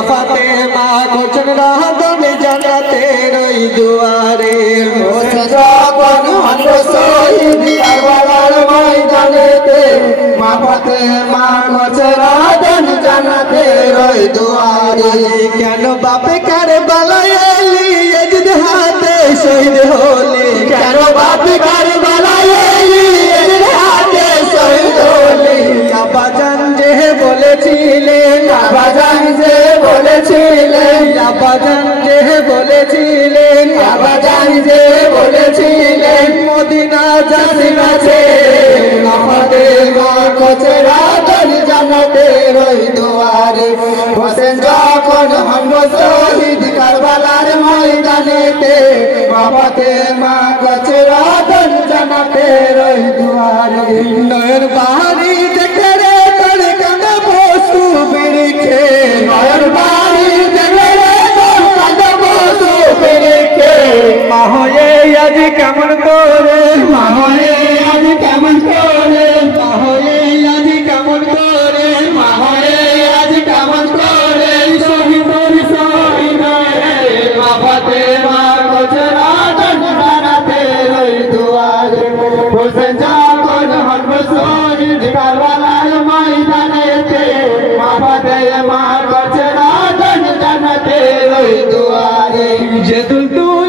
মাফাতে মা গোচন রাহতন জান্নাতের ওই দুয়ারে যখন হল শহীদ কারবালার ময়দানেতে মাফাতে মা গোচন রাহতন জান্নাতের ওই দুয়ারে কেন বাপে কারবালায় এলি এজিদ হাতে শহীদ হলি কেন বাপে কারবালায় এলি এজিদ হাতে শহীদ হলি আব্বাজান যে বলেছিলেন আব্বাজান যে বলেছিলেন আব্বাজান যে বলেছিলেন আব্বাজান যে বলেছিলেন মদিনা জান্নাতে আমাদের মা গোচন রাহতন জান্নাতের ওই দুয়ারে হোসেন যখন হল শহীদ কারবালার ময়দানেতে মাফাতে মা গোচন রাহতন জান্নাতের ওই দুয়ারে নয়ন বাহারি দেখে রে তোর কাঁদে পশু বিরিখে নয়ন বাড়ি দেখে রে তোর কাঁদে পশু বিরিখে মা হয়ে আজ কেমন করে মা হয়ে আজ কেমন করে মা হয়ে আজ কেমন করে মা হয়ে আজ কেমন করে শহীদুর শহীদ মাফাতে মা গোচন রাহতন জান্নাতের ওই দুয়ারে হোসেন যখন হল শহীদ কারবালার ময়দানেতে মাফাতে মা গোচন রাহতন জান্নাতের ওই দুয়ারে যে দুল